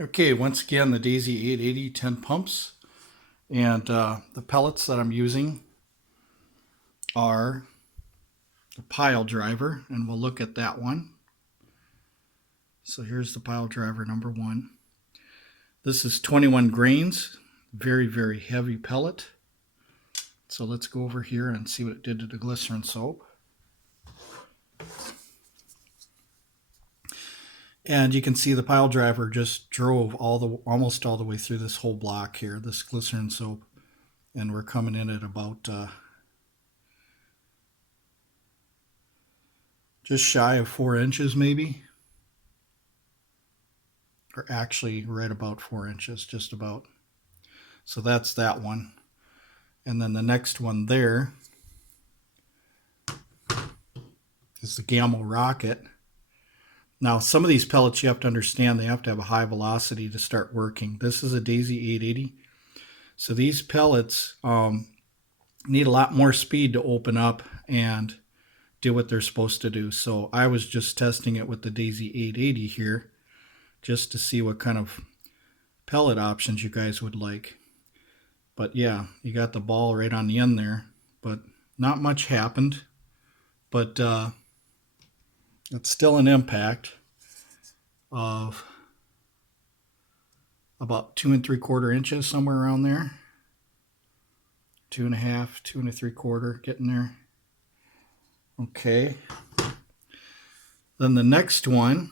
Okay, once again, the Daisy 880 10 pumps. And the pellets that I'm using are the pile driver, and we'll look at that one. So here's the pile driver number one. This is 21 grains, very, very heavy pellet. So let's go over here and see what it did to the glycerin soap. And you can see the pile driver just drove almost all the way through this whole block here, this glycerin soap. And we're coming in at about just shy of 4 inches maybe. Or actually right about 4 inches, just about. So that's that one. And then the next one there is the Gamma Rocket. Now, some of these pellets you have to understand, they have to have a high velocity to start working. This is a Daisy 880. So these pellets need a lot more speed to open up and do what they're supposed to do. So I was just testing it with the Daisy 880 here just to see what kind of pellet options you guys would like. But yeah, you got the ball right on the end there, but not much happened. But it's still an impact of about 2 3/4 inches, somewhere around there. 2 1/2, 2 3/4, getting there. Okay. Then the next one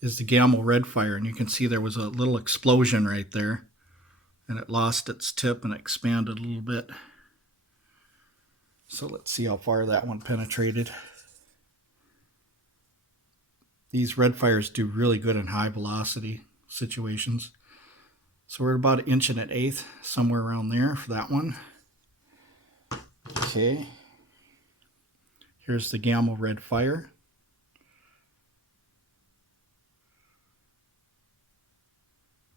is the Gamma Red Fire, and you can see there was a little explosion right there, and it lost its tip and expanded a little bit. So let's see how far that one penetrated. These red fires do really good in high velocity situations. So we're at about 1 1/8 inches, somewhere around there for that one. Okay. Here's the Gamma Red Fire.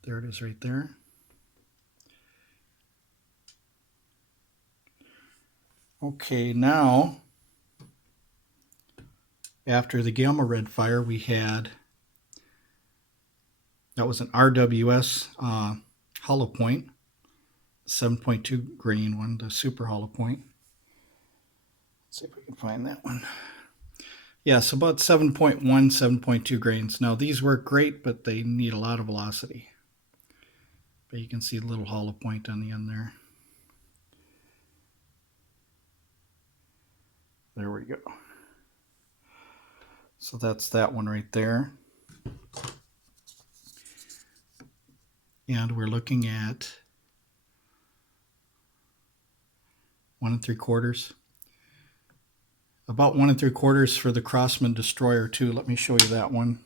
There it is right there. Okay, now, after the Gamma Red Fire, we had, that was an RWS hollow point, 7.2 grain one, the super hollow point. Let's see if we can find that one. Yeah, so about 7.1, 7.2 grains. Now these work great, but they need a lot of velocity. But you can see a little hollow point on the end there. There we go. So that's that one right there. And we're looking at 1 3/4. About 1 3/4 for the Crossman Destroyer too. Let me show you that one.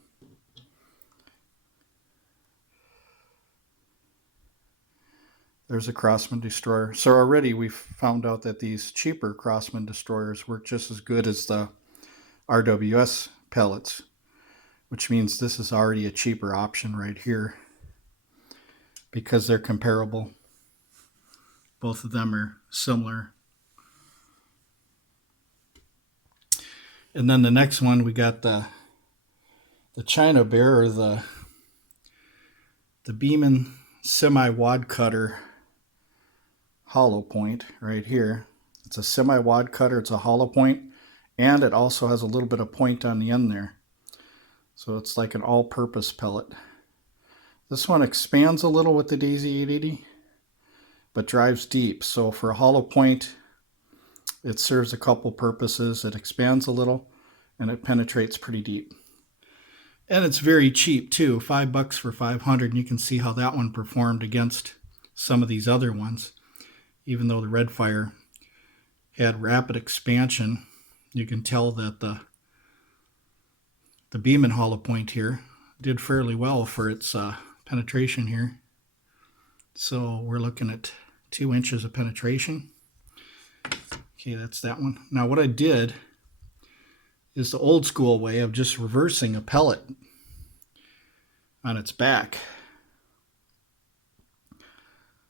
There's a Crossman Destroyer. So already we've found out that these cheaper Crossman Destroyers work just as good as the RWS pellets, which means this is already a cheaper option right here because they're comparable. Both of them are similar. And then the next one, we got the China Bear, or the Beeman semi-wad cutter hollow point right here. It's a semi-wad cutter, it's a hollow point, and it also has a little bit of point on the end there. So it's like an all-purpose pellet. This one expands a little with the Daisy 880, but drives deep. So for a hollow point, it serves a couple purposes. It expands a little, and it penetrates pretty deep. And it's very cheap too, $5 for 500. And you can see how that one performed against some of these other ones. Even though the Red Fire had rapid expansion, you can tell that the Beeman hollow point here did fairly well for its penetration here. So we're looking at 2 inches of penetration. Okay, that's that one. Now what I did is the old school way of just reversing a pellet on its back.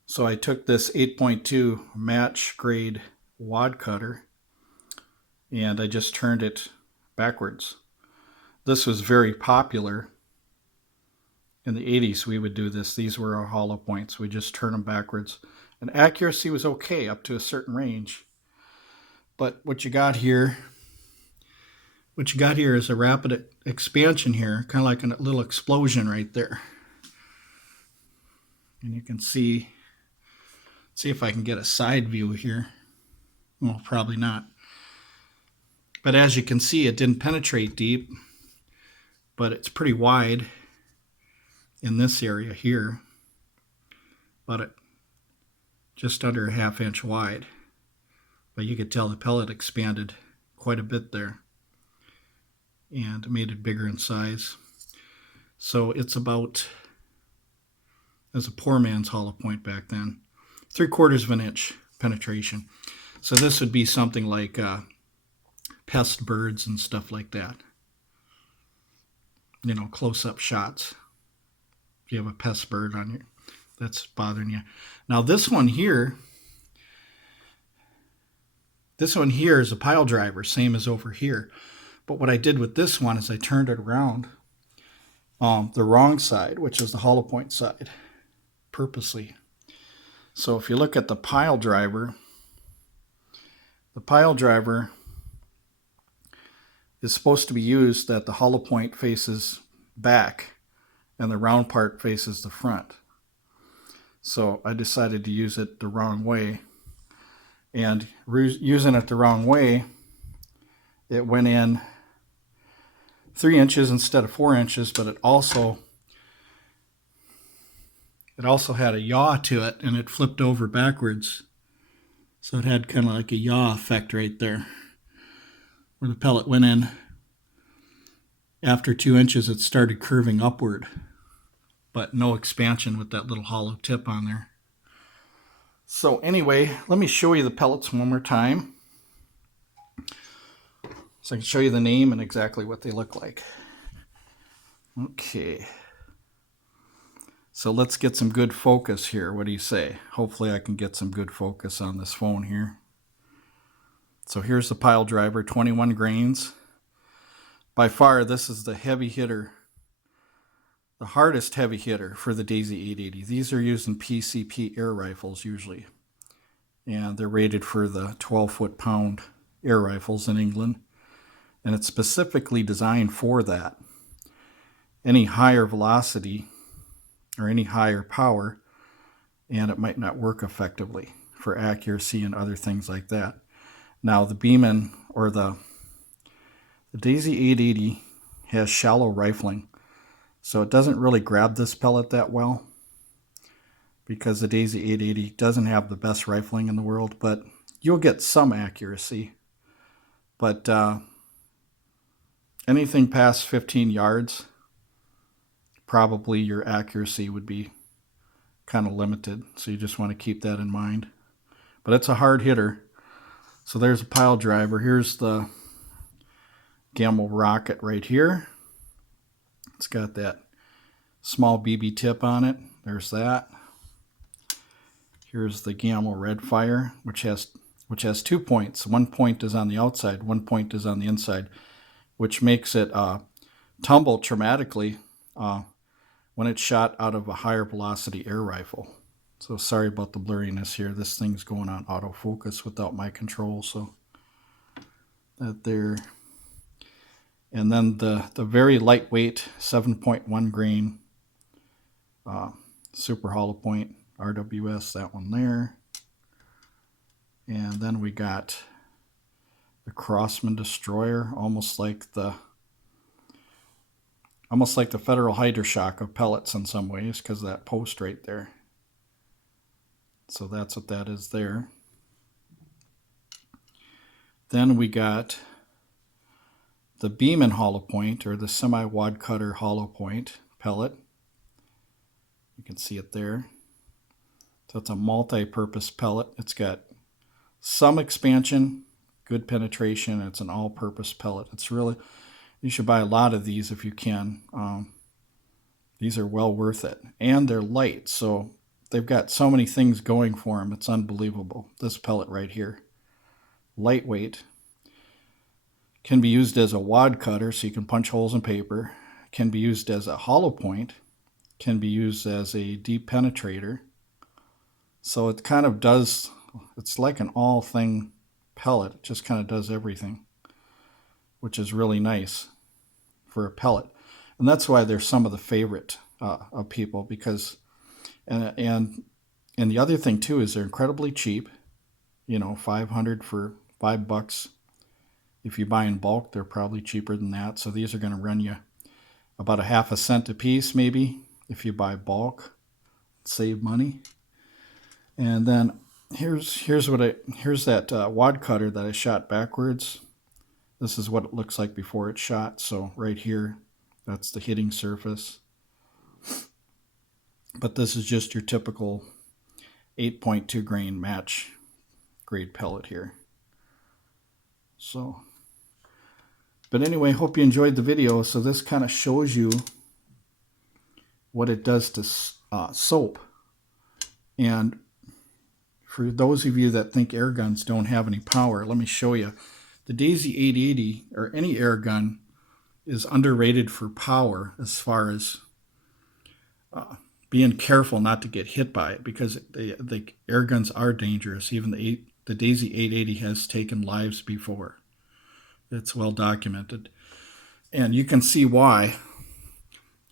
So I took this 8.2 match grade wad cutter and I just turned it backwards. This was very popular. In the 80s, we would do this. These were our hollow points. We just turn them backwards. And accuracy was okay up to a certain range. But what you got here is a rapid expansion here, kind of like a little explosion right there. And you can see if I can get a side view here. Well, probably not. But as you can see, it didn't penetrate deep, but it's pretty wide in this area here, about just under a ½ inch wide. But you could tell the pellet expanded quite a bit there and made it bigger in size. So it's about, as a poor man's hollow point back then, 3/4 inch penetration. So this would be something like pest birds and stuff like that. You know, close-up shots. If you have a pest bird on you that's bothering you. Now this one here is a pile driver, same as over here. But what I did with this one is I turned it around the wrong side, which is the hollow point side, purposely. So if you look at the pile driver is supposed to be used that the hollow point faces back and the round part faces the front. So I decided to use it the wrong way. And using it the wrong way, it went in 3 inches instead of 4 inches, but it also had a yaw to it, and it flipped over backwards. So it had kind of like a yaw effect right there, where the pellet went in. After 2 inches, it started curving upward, but no expansion with that little hollow tip on there. So anyway, let me show you the pellets one more time, so I can show you the name and exactly what they look like. Okay. So let's get some good focus here. What do you say? Hopefully I can get some good focus on this phone here. So here's the pile driver, 21 grains. By far, this is the heavy hitter, the hardest heavy hitter for the Daisy 880. These are used in PCP air rifles usually. And they're rated for the 12 foot-pound air rifles in England. And it's specifically designed for that. Any higher velocity or any higher power, and it might not work effectively for accuracy and other things like that. Now the Beeman or the Daisy 880 has shallow rifling, so it doesn't really grab this pellet that well because the Daisy 880 doesn't have the best rifling in the world, but you'll get some accuracy. But anything past 15 yards, probably your accuracy would be kind of limited, so you just want to keep that in mind. But it's a hard hitter. So there's a pile driver. Here's the Gamble rocket right here. It's got that small BB tip on it. There's that. Here's the Gamble Red Fire, which has 2 points. 1 point is on the outside, 1 point is on the inside, which makes it tumble traumatically when it's shot out of a higher velocity air rifle. So sorry about the blurriness here. This thing's going on autofocus without my control, so that there. And then the very lightweight 7.1 grain super hollow point RWS, that one there. And then we got the Crossman Destroyer, almost like the Federal Hydroshock of pellets in some ways, because of that post right there. So that's what that is there. Then we got the Beeman hollow point, or the semi-wad cutter hollow point pellet. You can see it there. So it's a multi-purpose pellet. It's got some expansion, good penetration. It's an all-purpose pellet. It's really, you should buy a lot of these if you can. These are well worth it. And they're light, so they've got so many things going for them. It's unbelievable. This pellet right here. Lightweight. Can be used as a wad cutter so you can punch holes in paper. Can be used as a hollow point. Can be used as a deep penetrator. So it kind of does, it's like an all thing pellet. It just kind of does everything, which is really nice for a pellet. And that's why they're some of the favorite of people, because, and the other thing too is they're incredibly cheap. You know, 500 for $5. If you buy in bulk, they're probably cheaper than that. So these are going to run you about a half a cent a piece, maybe, if you buy bulk. Save money. And then here's that wad cutter that I shot backwards. This is what it looks like before it's shot. So right here, that's the hitting surface. But this is just your typical 8.2 grain match grade pellet here. So, but anyway, hope you enjoyed the video. So this kind of shows you what it does to soap. And for those of you that think air guns don't have any power, let me show you. The Daisy 880 or any air gun is underrated for power as far as being careful not to get hit by it, because the air guns are dangerous. Even the Daisy 880 has taken lives before. It's well documented. And you can see why.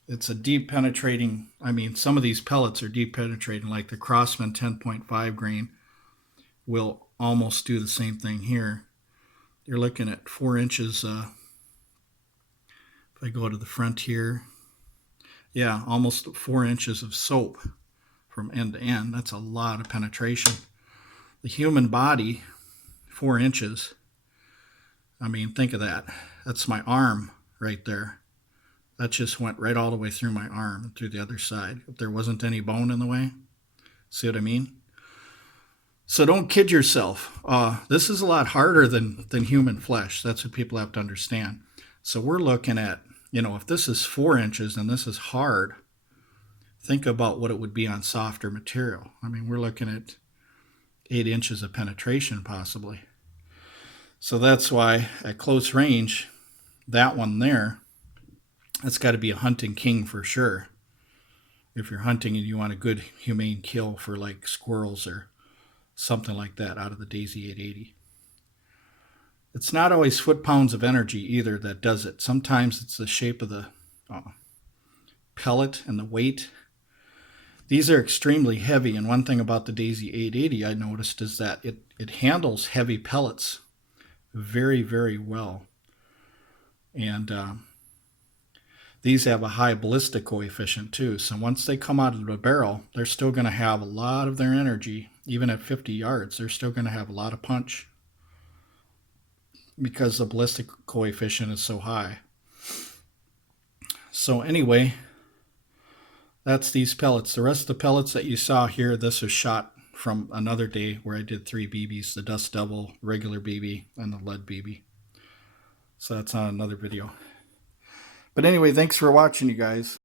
It's a deep penetrating, I mean, some of these pellets are deep penetrating, like the Crossman 10.5 grain will almost do the same thing here. You're looking at 4 inches. If I go to the front here, yeah, almost 4 inches of soap from end to end. That's a lot of penetration. The human body, 4 inches. I mean, think of that. That's my arm right there. That just went right all the way through my arm and through the other side. If there wasn't any bone in the way. See what I mean? So don't kid yourself. This is a lot harder than human flesh. That's what people have to understand. So we're looking at, you know, if this is 4 inches and this is hard, think about what it would be on softer material. I mean, we're looking at 8 inches of penetration possibly. So that's why at close range, that one there, that's got to be a hunting king for sure. If you're hunting and you want a good humane kill for like squirrels or something like that out of the Daisy 880. It's not always foot-pounds of energy either that does it. Sometimes it's the shape of the pellet and the weight. These are extremely heavy, and one thing about the Daisy 880 I noticed is that it handles heavy pellets very, very well. And these have a high ballistic coefficient too. So once they come out of the barrel, they're still going to have a lot of their energy. Even at 50 yards, they're still going to have a lot of punch because the ballistic coefficient is so high. So anyway, that's these pellets. The rest of the pellets that you saw here, this was shot from another day where I did 3 BBs, the Dust Devil, regular BB, and the lead BB. So that's on another video. But anyway, thanks for watching, you guys.